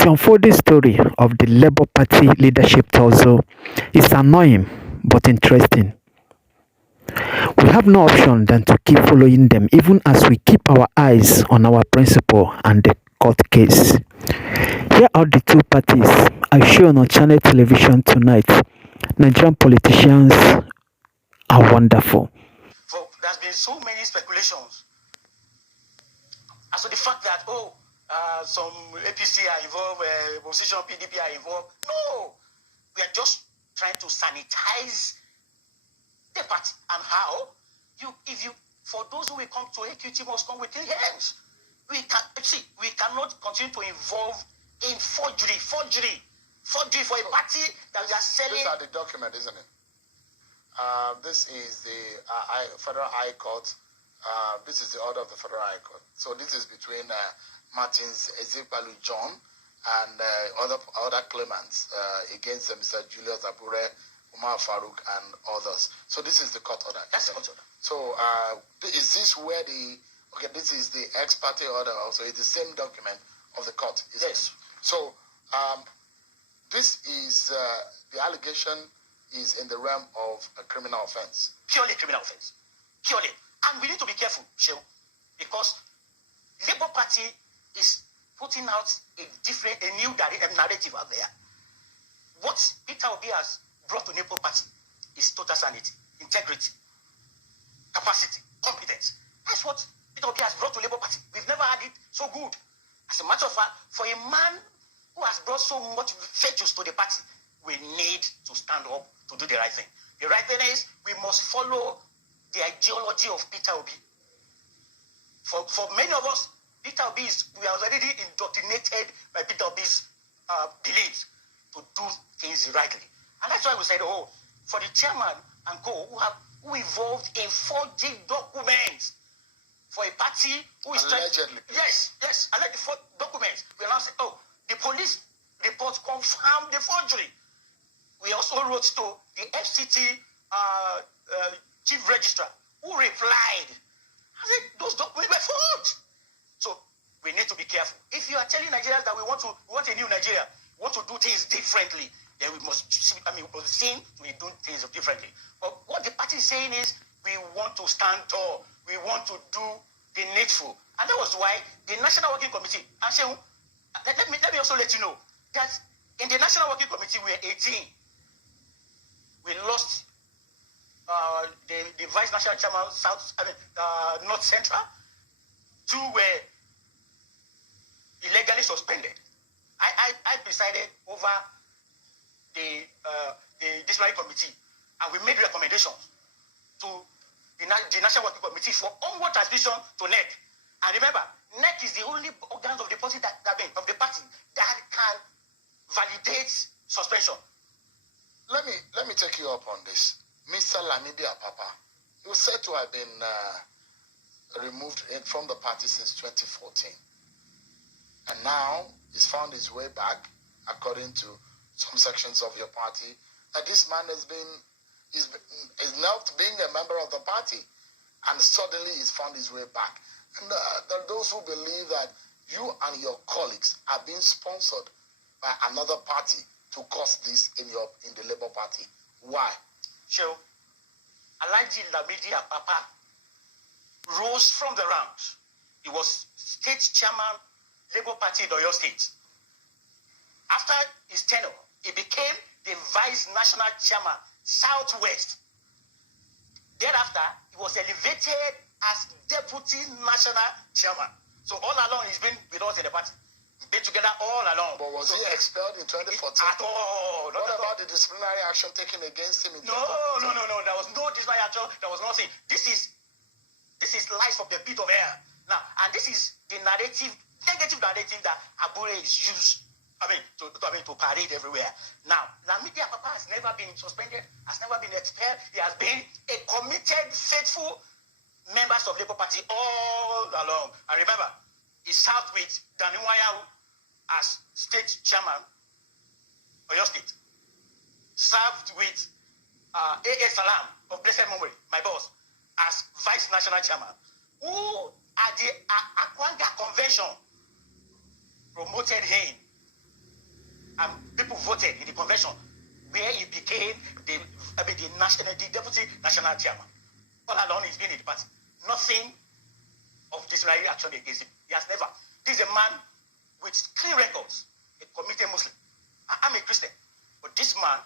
The unfolding story of the Labour Party leadership tussle is annoying but interesting. We have no option than to keep following them even as we keep our eyes on our principal and the court case. Here are the two parties as shown on channel television tonight. Nigerian politicians are wonderful. There's been so many speculations as to the fact that, some APC are involved, opposition PDP are involved. No, we are just trying to sanitize the party. And how? For those who will come to AQT must come with clean hands. We cannot continue to involve in forgery for a party that we are selling. These are the document, isn't it? This is the Federal High Court. This is the order of the Federal High Court. So this is between Martins Ezepalu John and other claimants against Mr. Julius Abure, Umar Farouk, and others. So this is the court order. That's the court order. So is this where this is the ex parte order also? It's the same document of the court, isn't yes. it? So this is the allegation is in the realm of a criminal offense. Purely criminal offense. Purely. And we need to be careful, Seun, because Labour Party is putting out a new narrative out there. What Peter Obi has brought to Labour Party is total sanity, integrity, capacity, competence. That's what Peter Obi has brought to Labour Party. We've never had it so good. As a matter of fact, for a man who has brought so much virtues to the party, we need to stand up to do the right thing. The right thing is we must follow the ideology of Peter Obi. For many of us, Peter Obi we are already indoctrinated by Peter Obi's beliefs to do things rightly. And that's why we said, for the chairman and co who involved in forging documents for a party who is allegedly. Yes, alleged documents. We now say, the police report confirmed the forgery. We also wrote to the FCT chief registrar who replied. I said, those documents were forged. So we need to be careful. If you are telling Nigerians that we want a new Nigeria, we want to do things differently, then we must see we do things differently. But what the party is saying is we want to stand tall. We want to do the needful. And that was why the National Working Committee, and Seun, let me also let you know that in the National Working Committee we were 18. We lost the Vice National Chairman North Central. 2 were illegally suspended. I presided over the disciplinary committee, and we made recommendations to the National Working Committee for onward transmission to NEC. And remember, NEC is the only organ of the party that can validate suspension. Let me take you up on this. Mr. Lamidi Apapa, he was said to have been removed from the party since 2014. And now he's found his way back, according to some sections of your party, that this man is now being a member of the party. And suddenly he's found his way back. And there are those who believe that you and your colleagues are being sponsored by another party to cause this in the Labour Party. Why? Sure. Alhaji Lamidi Apapa rose from the ranks. He was state chairman, Labour Party in Oyo State. After his tenure, he became the vice national chairman, Southwest. Thereafter, he was elevated as deputy national chairman. So all along, he's been with us in the party. Been together all along. But was he expelled in 2014? At all. What about the disciplinary action taken against him in 2014? No. There was no disciplinary action. There was nothing. This is lies of the pit of air. Now, and this is the negative narrative that Abure is used. To parade everywhere. Now, Lamidi Apapa has never been suspended, has never been expelled. He has been a committed, faithful members of Labour Party all along. And remember, he served with Daniwaya as state chairman, Oyo State. Served with A.A. Salam of blessed memory, my boss, as vice national chairman. Who at the Akwanga convention promoted him voted in the convention where he became the deputy national chairman. All along he's been in the party. Nothing of disciplinary action against him. He has never. This is a man with clean records, a committed Muslim. I'm a Christian, but this man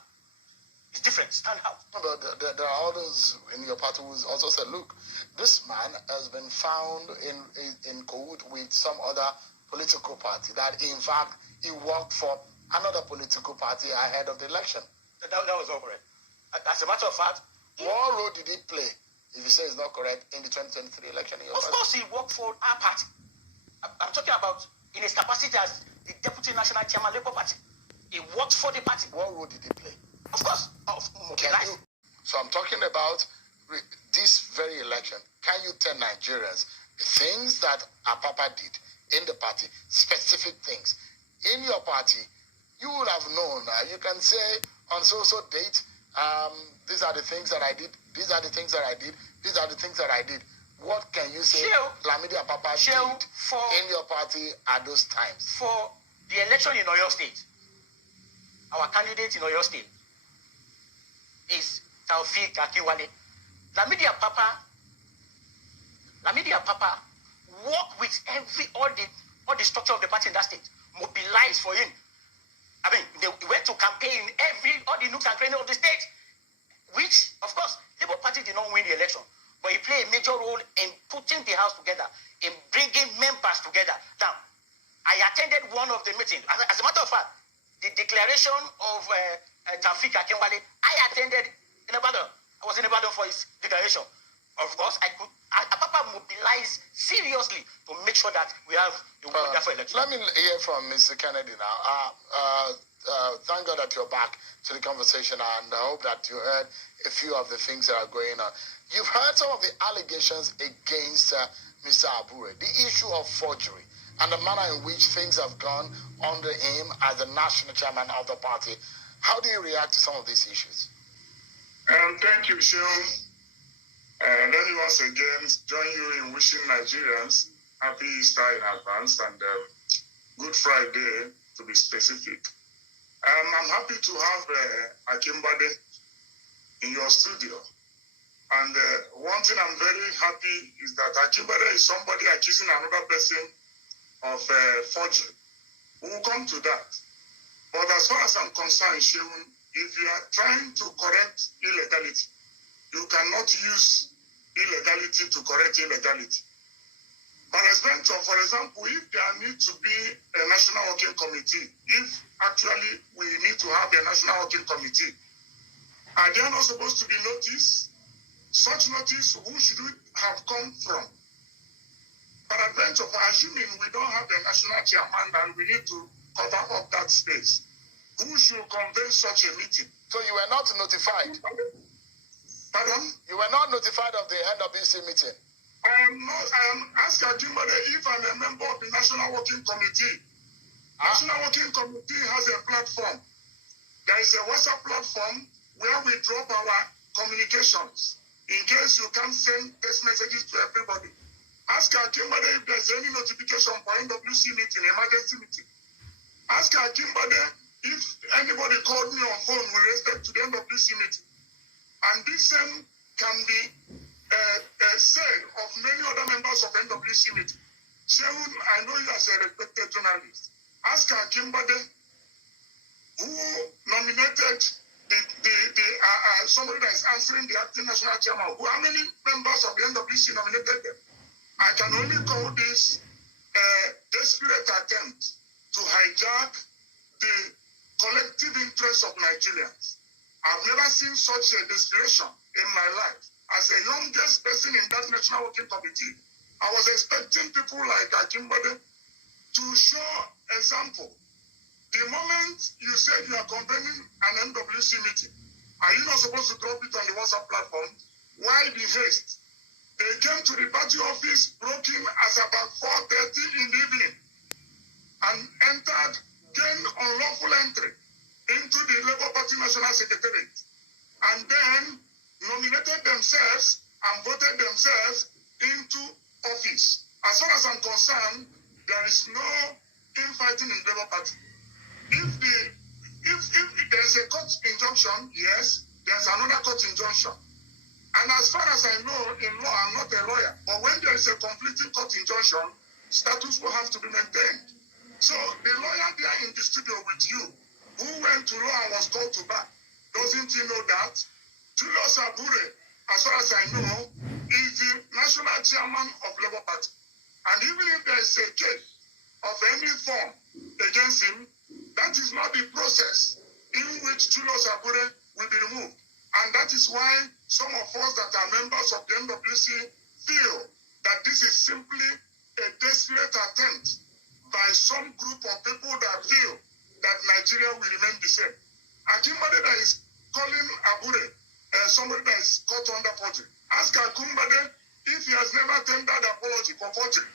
is different. Stand out. But there are others in your party who also said, look, this man has been found in cahoots with some other political party, that in fact he worked for another political party ahead of the election. That was all correct. As a matter of fact, what role did he play, if you say it's not correct, in the 2023 election? Of course he worked for our party. I'm talking about in his capacity as the deputy national chairman Labour Party. He worked for the party. What role did he play? Of course. So I'm talking about this very election. Can you tell Nigerians the things that our Papa did in the party, specific things? In your party, you would have known. You can say on so date, these are the things that I did, these are the things that I did, these are the things that I did. What can you say Lamidi Papa did in your party at those times? For the election in Oyo State, our candidate in Oyo State is Taufik Akinwale. Lamidi Papa worked with all the structure of the party in that state, mobilized for him. I mean, they went to campaign all the nooks and crannies of the state, which, of course, Labour Party did not win the election, but he played a major role in putting the house together, in bringing members together. Now, I attended one of the meetings. As a matter of fact, the declaration of Taufik Akinwale, I attended in Ibadan. I was in Ibadan for his declaration. Of course, Papa mobilized seriously to make sure that we have a wonderful election. Let me hear from Mr. Kennedy now. Thank God that you're back to the conversation, and I hope that you heard a few of the things that are going on. You've heard some of the allegations against Mr. Abure, the issue of forgery, and the manner in which things have gone under him as the national chairman of the party. How do you react to some of these issues? Thank you, Seun. Let me once again join you in wishing Nigerians happy Easter in advance and Good Friday, to be specific. I'm happy to have Akimbade in your studio. And one thing I'm very happy is that Akimbade is somebody accusing another person of forgery. We'll come to that. But as far as I'm concerned, Seun, if you are trying to correct illegality, you cannot use illegality to correct illegality. For example, if there needs to be a national working committee, if actually we need to have a national working committee, are they not supposed to be noticed? Such notice, who should it have come from? For assuming we don't have a national chairman and we need to cover up that space, who should convene such a meeting? So you were not notified? Pardon? You were not notified of the NWC meeting? I am asking Akimbade if I'm a member of the National Working Committee. National Working Committee has a platform. There is a WhatsApp platform where we drop our communications in case you can't send text messages to everybody. Ask Akimbade if there's any notification for NWC meeting, emergency meeting. Ask Akimbade if anybody called me on phone with respect to the NWC meeting. And this same can be said of many other members of NWC meeting. Seun, I know you as a respected journalist. Ask Akimbade who nominated somebody that is answering the acting national chairman. How many members of the NWC nominated them? I can only call this a desperate attempt to hijack the collective interests of Nigerians. I've never seen such a desperation in my life. As a youngest person in that National Working Committee, I was expecting people like Akimbade to show example. The moment you said you are convening an NWC meeting, are you not supposed to drop it on the WhatsApp platform? Why the haste? They came to the party office, broke in as about 4:30 in the evening, and gained unlawful entry into the Labour Party National Secretariat, and then nominated themselves and voted themselves into office. As far as I'm concerned, there is no infighting in the Labour Party. If the if there's a court injunction, yes, there's another court injunction. And as far as I know, in law, I'm not a lawyer, but when there is a conflicting court injunction, status will have to be maintained. So the lawyer there in the studio with you, who went to law and was called to bar, doesn't he know that? Julius Abure, as far as I know, is the national chairman of Labour Party. And even if there is a case of any form against him, that is not the process in which Julius Abure will be removed. And that is why some of us that are members of the NWC feel that this is simply a desperate attempt by some group of people that feel that Nigeria will remain the same. Akimbade that is calling Abure somebody that is caught under forgery. Ask Akimbade if he has never tendered apology for forgery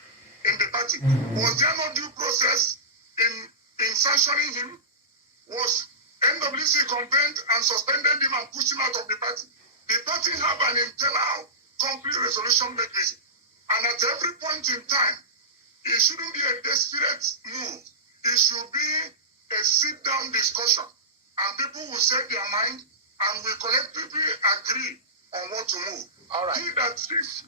in the party. Was there no due process in sanctioning him? Was NWC complained and suspended him and pushed him out of the party? The party have an internal complete resolution mechanism. And at every point in time, it shouldn't be a desperate move. It should be a sit-down discussion. And people will say their mind and will collectively agree on what to move. All right. He that sees